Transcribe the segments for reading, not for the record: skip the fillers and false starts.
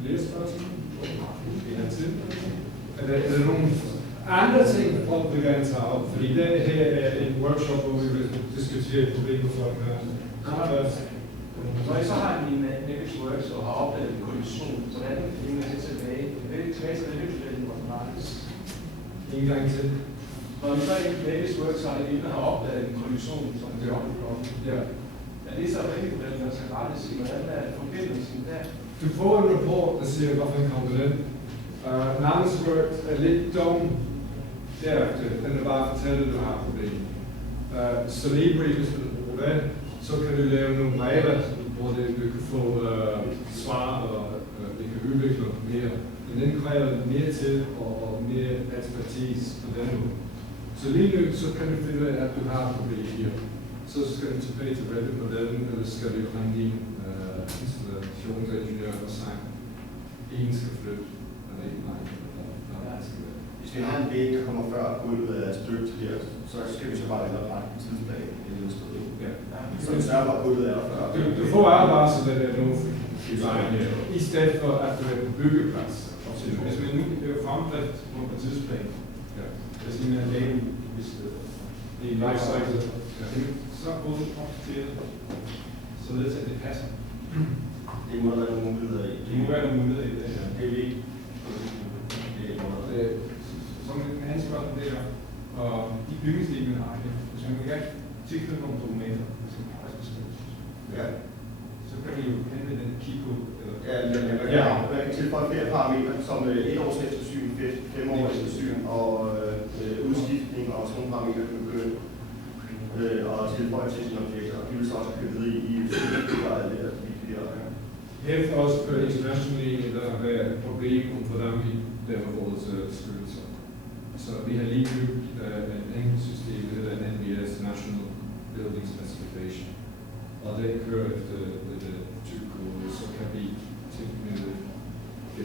flere spørgsmål? Er der nogle andre ting, folk vil gerne tage op? Fordi det her er en workshop, hvor vi vil diskutere problemer for folk. Når I så har en Navish Works og har opdaget en kollision, hvordan hænger det tilbage? Tilbage til Navish-modellen, hvor den er. En gang til. Når I så i Navish Works har I har opdaget en kollision, som det oplever, Ja. er det så rigtigt, hvordan der skal rettes i? Hvordan er forbindelsen der? Du får en rapport, der siger, hvorfor kommer den. Navish Works er lidt dum derefter. Den er bare at fortælle, at du har et problem. Solibri, hvis du bruger det, så kan du lave nogle regler, hvor du kan få svar, og det kan udvikle mere. Men den kræver mere tid og mere ekspertise på den måde. Så lige nu, så kan du finde ud af, at du har et problem her. Så skal du tilbage til Revit-modellen, eller skal du ringe din installationsingeniør og sige, at en skal flytte, eller ikke mig. Hvis vi har en væg, der kommer før gulvet af et stykke til her, så skal vi så bare ændre ret en tidsplan et eller andet sted. Ja. Så vi sørger bare, at gulvet er der før. Du får advarsel, at det er noget design her, i stedet for at du er på byggeplads. Hvis man nu er fremdrift på tidsplan, hvis man er lave, hvis det er en life cycle, så går det op til, således at det passer. Det må der være nogle muligheder i. Det må være nogle muligheder i det. Det er vi ikke. Som en anden spørgsmål der, og de bygningsdele, man har her, hvis man kan tilknytte nogle dokumenter, som arbejdsbeskrivelse, så kan vi jo anvende den kigge. Man kan tilføje flere parametre, som 1 års eftersyn, 5 års eftersyn og udskiftning og sådan nogle parametre, kan begynde og tilføje til sine objekter. Og de vil så også købe i og alt det der. Hæft også på internationalt, der har været et problem om, hvordan vi laver vores beskyttelser. Så vi har lige bygget et enkelt system, det hedder NBS, National Building Specification. Og det kører efter det typekode, så kan vi tilknytte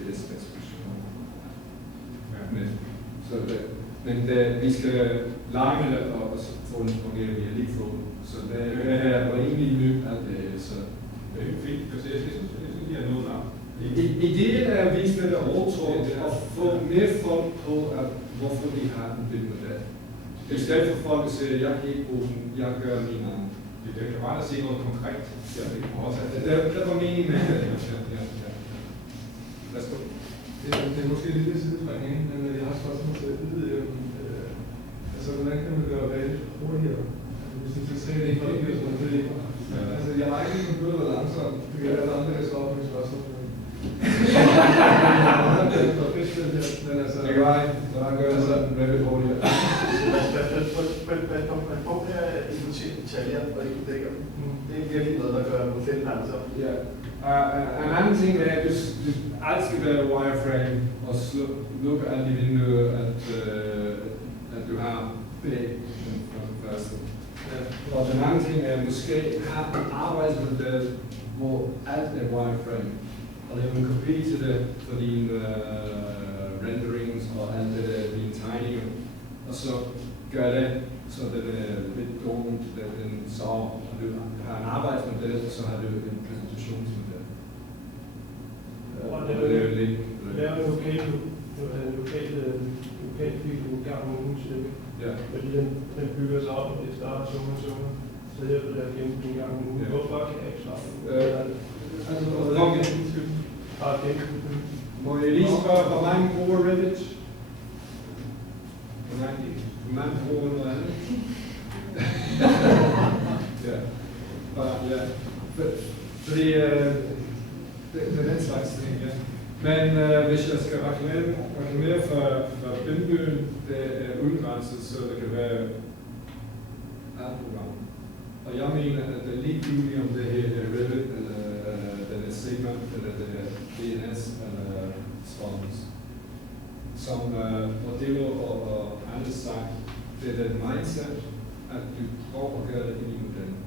det specifikation. Men vi skal lege det og få den fungere, vi har lige fået. Så det er egentlig nyt, at det er så. Det er jo fint, jeg synes, de er noget der. Ideen er at vise med det overtråd og få mere folk på, at hvorfor vi har en bygmodel. I stedet for folk, der siger, at jeg kan ikke bruge den, jeg gør min egen. Det kan bare at se noget konkret. Ja, det var meningen med det. Lad os gå. Det er måske lidt sidespring, men jeg har spørgsmål til altså, hvordan kan man gøre valget hurtigere? Hvis du skal se det ikke helt sådan, det ikke. Altså, jeg har ikke nogen bøde, der er langsomt. Det kan være, at andre kan svare på mine spørgsmål. Men altså... Det kan være, så han gør det sådan rigtig hurtigere. Man får her detaljer, og ikke dækker dem. Det er virkelig noget, der gør modellen langsomt. Ja. En anden ting er, at alt skal være wireframe, og lukke alle de vinduer, at du har væg for det første. Og den anden ting er, at måske have en arbejdsmodel, hvor alt er wireframe. Og lave en kopi til det for dine renderings og alt det der, dine tegninger. Og så gør det, så det er lidt dumt, at den så du har en arbejdsmodel, og så har du en præsentationsmodel. Og lave en lokal fil en gang om ugen cirka. Ja. Fordi den bygger sig op, og det starter summe. Så jeg vil lave gennem en gang om ugen. Hvorfor kan jeg ikke svare? Må jeg lige spørge, hvor mange bruger Revit? Hvor mange bruger noget andet? Ja. Fordi det er den slags ting, ja. Men hvis jeg skal reklamere for Bindbyen, det er udgrænset, så det kan være alt program. Og jeg mener, at det er ligegyldigt om det her er Revit, eller det er Sigma, eller det er DNS, eller Spons. Som Odillo og andre sagt, det er det mindset, at du prøver at gøre det ind i modellen.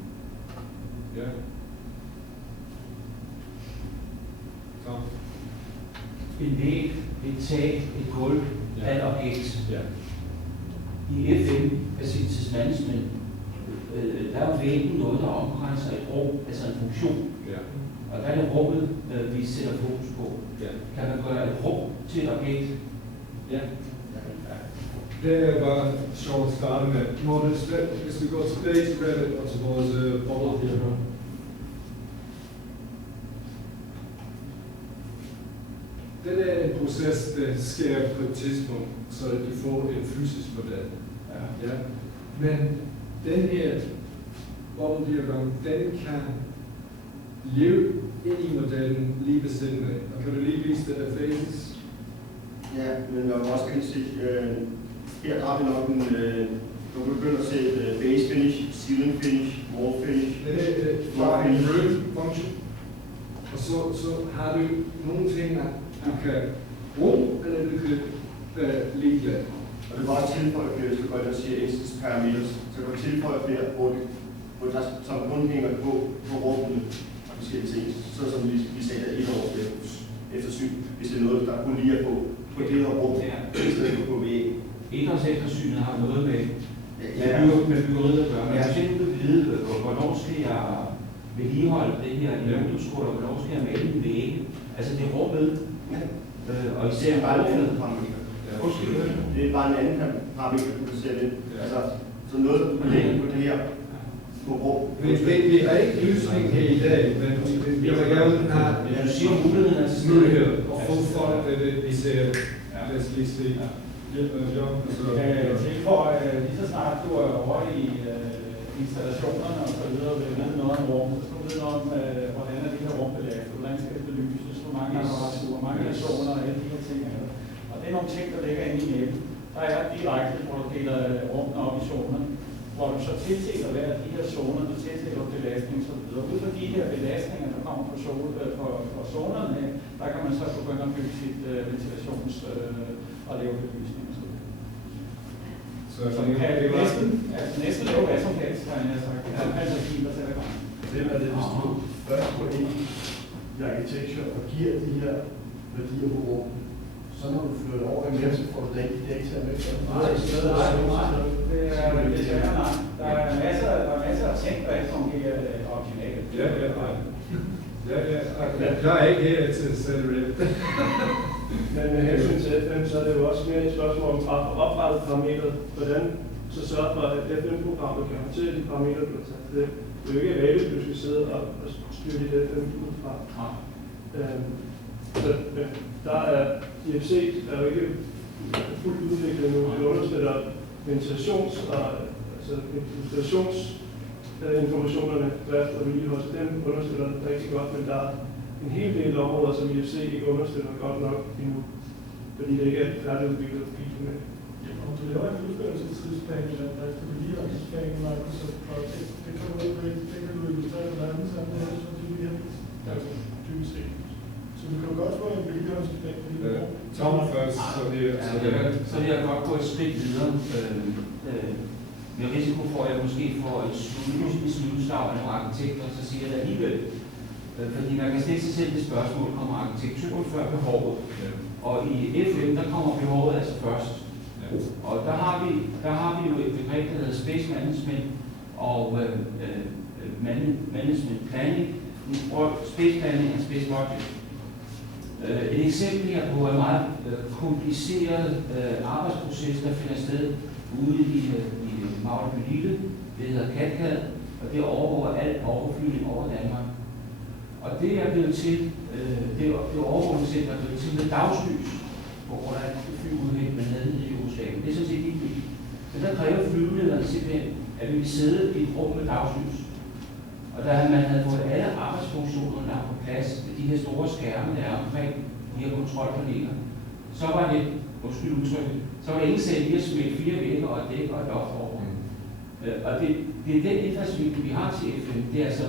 Ja? Så. En væg, et tag, et gulv, ja. Et objekt. Ja. I FM, Facilities Management, der er jo væggen noget, der omgrænser et rum, altså en funktion. Ja. Og der er det rummet, vi sætter fokus på. Ja. Kan man gøre et rum til et objekt? Ja. Det er bare sjovt at starte med. Hvis vi går tilbage til Reddit og til vores bubble her. Den er en proces, der sker på et tidspunkt, så du får en fysisk model. Ja. Men den her bubble diagram, den kan leve ind i modellen lige ved siden af. Og kan du lige vise det der faces? Ja, men jeg vil også gerne se, her har vi nok en, du begynder at se base finish, ceiling finish, wall finish. Det er bare en root function. Og så har du nogle ting, at du kan bruge, eller du kan ligeglade. Og det er bare at tilføje flere, hvis du går ind og siger instance parameters, så kan du tilføje flere, hvor der som kun hænger på rummene og forskellige ting. Så som vi sagde, der er et års eftersyn, hvis det er noget, der kun lige er på det her rum, i stedet for på væggen. Etårseftersynet har noget med byggeriet at gøre. Men hvis jeg nu vil vide, hvornår skal jeg vedligeholde det her i ungdomsskoler, hvornår skal jeg male en vægge? Altså det er rummet, og især Det er bare en anden parameter. Undskyld. Det er bare en anden parameter, du kan sætte ind. Altså, så noget, der du kan lægge på det her på rum. Vi har ikke løsning her i dag, men vi vil gerne have Du siger muligheden af mulighed og få folk, det vi ser. Lad os lige se. Tilføje, lige så snart du er over i installationerne og så videre, vil vide noget om rum, så skal du vide noget om, hvordan er det her rum belastet, hvordan skal det belyses, hvor mange apparatur, hvor mange personer og alle de her ting. Og det er nogle ting, der ligger inde i nettet. Der er direkte, hvor du deler rummene op i zoner, hvor du så tiltaler hver af de her zoner, du tiltaler belastning og så videre. Ud fra de her belastninger, der kommer fra zonerne, der kan man så begynde at bygge sit ventilations- og lave belysning og så videre. Så kan næsten lave hvad som helst, har jeg sagt. Det er fantasi, der sætter gang. Hvem er det, hvis du først går ind i arkitektur og giver de her værdier på rum, så når du flytter over i mere, så får du den data med. Nej, det er nej. Der er masser af ting, der ikke fungerer optimalt. Jeg er ikke her til at sætte det. Men med hensyn til FM, så er det jo også mere et spørgsmål om at oprette parametre. Hvordan så sørge for, at FM-programmet kan håndtere de parametre, du har taget til det. Det er jo ikke valgt, du skal sidde og styre dit FM ud fra. Så der er IFC er jo ikke fuldt udviklet nu. Det understøtter informationerne, drift og vedligehold, så dem understøtter det rigtig godt, men der er en hel del områder, som IFC ikke understøtter godt nok endnu, fordi det ikke er færdigudviklet video med. Om du laver en udførelsestidsplan eller en drift og vedligeholdelsesplan, det kan du illustrere på anden sammen med det, som det bliver dybest set. Så du kan jo godt få en vedligeholdelsesplan for dit rum. Tom først, så vil jeg godt gå et skridt videre. Med risiko for, at jeg måske får et slutslag af nogle arkitekter, så siger jeg det alligevel. Fordi man kan stille sig selv det spørgsmål, kommer arkitekturen før behovet? Og i FM, der kommer behovet altså først. Og der har vi jo et begreb, der hedder Space Management og Management Planning. Space Planning og Space Logic. Et eksempel her på en meget kompliceret arbejdsproces, der finder sted ude i Magleby Lille. Det hedder CAD, og det overvåger al overflyvning over Danmark. Og det er blevet til, det overvågningscenter er blevet til med dagslys, på grund af et flyuheld, man havde i Jugoslavien. Det er sådan set ikke vigtigt. Så der kræver flyvelederne simpelthen, at vi vil sidde i et rum med dagslys. Og da man havde fået alle arbejdsfunktionerne på plads, med de her store skærme, der er omkring de her kontrolpaneler, så var det, undskyld udtrykket, så var det ingen selv lige at smide 4 vægge og et dæk og et loft over. Og det er den indfaldsvinkel, vi har til FN. Det er altså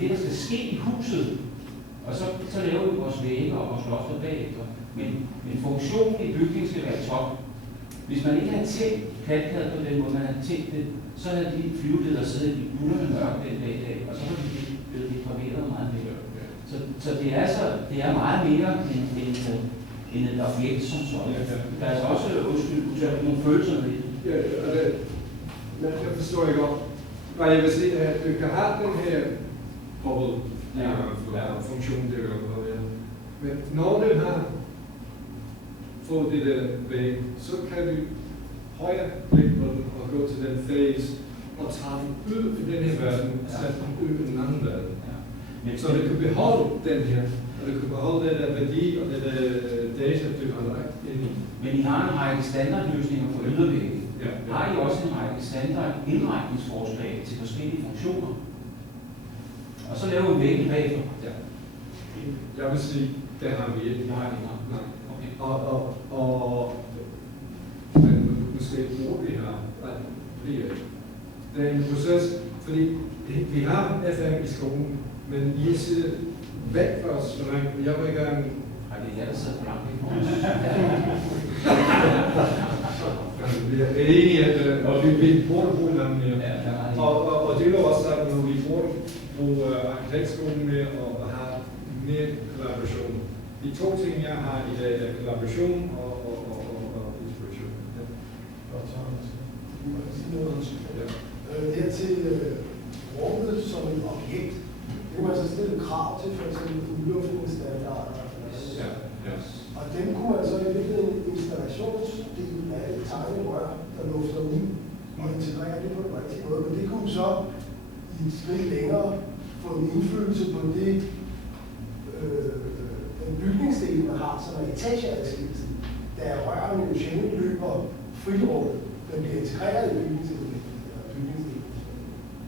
det, der skal ske i huset. Og så laver vi vores vægge og vores lofter bagefter. Men funktionen i bygningen skal være top. Hvis man ikke havde tænkt CAD på den måde, man havde tænkt det, så havde de flyveledere siddet i bullerne mørke den dag i dag, og så var de blevet depraveret meget mere. Så det er meget mere end et objekt som sådan. Der er altså også nogle følelser med det. Ja, og det, jeg forstår ikke om. Nej, jeg vil sige, at du kan have den her bubble det er en funktion, det vil godt være. Men når den har fået det der væg, så kan vi højre klikke på den og gå til den phase og tage den ud i den her verden, og sætte den ud i den anden verden. Men, Så det kan beholde den her, og det kan beholde den der værdi og den der data, du har lagt ind i. men I har en række standardløsninger for ydervægge. Ja, Har I også en række standard indretningsforslag til forskellige funktioner? Og så laver vi væggen bagefter. Ja. Jeg vil sige, det har vi ikke. Det har I ikke. Nej. Okay. Og men måske bruger vi her, det er en proces, fordi vi har FM i skolen, men I sidder væk fra os, så jeg vil gerne... Ej, det er jer, der sidder for langt væk fra os. Vi er enige, at vi burde bruge hinanden mere. Ja, der er Og det er også sagt, at vi burde bruge arkitektskolen mere og have mere kollaboration. De to ting, jeg har i dag, er kollaboration og inspiration. Ja. Og Thomas, du må sige noget. Ja. Det her til rummet som et objekt, det kan man så stille krav til for eksempel udluftningsstandarder. Ja. Ja. Og dem kunne man så i virkeligheden installationsdelen af et tegnerør, der lufter ud og integrerer det på den rigtige måde. Men det kunne så i et skridt længere få en indflydelse på det, den bygningsdel, man har, som er etageadskillelsen, da rørene jo sjældent løber frirum, men bliver integreret i bygningsdelen.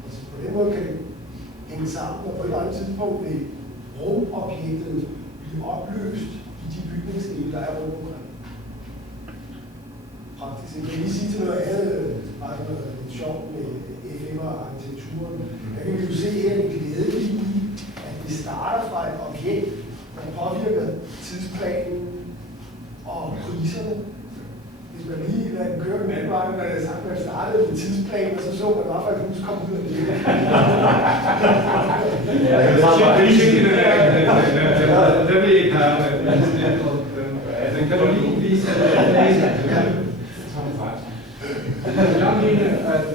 Altså på den måde kan det hænge sammen, og på et eller andet tidspunkt vil rumobjektet blive opløst i de bygningsdele, der er rundt omkring. Praktisk. Jeg kan lige sige til noget andet, bare noget lidt sjovt med FM og arkitekturen. Der kan vi jo se her en glæde i, at det starter fra et objekt, der påvirker tidsplanen og priserne. Hvis man lige lader den køre den anden vej, man havde sagt, at man startede med tidsplanen, og så så man bare, at hus kom ud af det. Det vil jeg ikke have. Den kan du lige vise. Jeg mener, at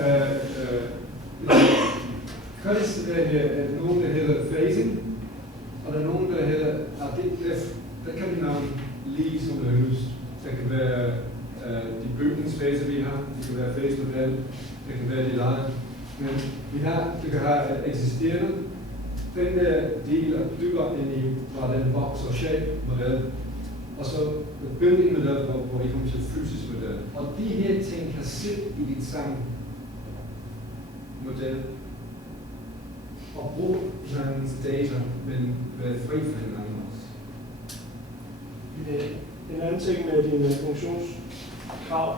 nogen, der hedder phasing, og der er nogen, der hedder ADF. Der kan vi navne lige som det hus. Det kan være de bygningsfaser, vi har. Det kan være phase-model. Det kan være de leje. Men du kan have et eksisterende. Den der del er bygger ind i, fra den box og shape-model. Og så et building-model, hvor vi kommer til fysisk model. Og de her ting kan sidde i dit samme model. Og bruge hinandens data, men være fri for hinanden også. En anden ting med dine funktionskrav,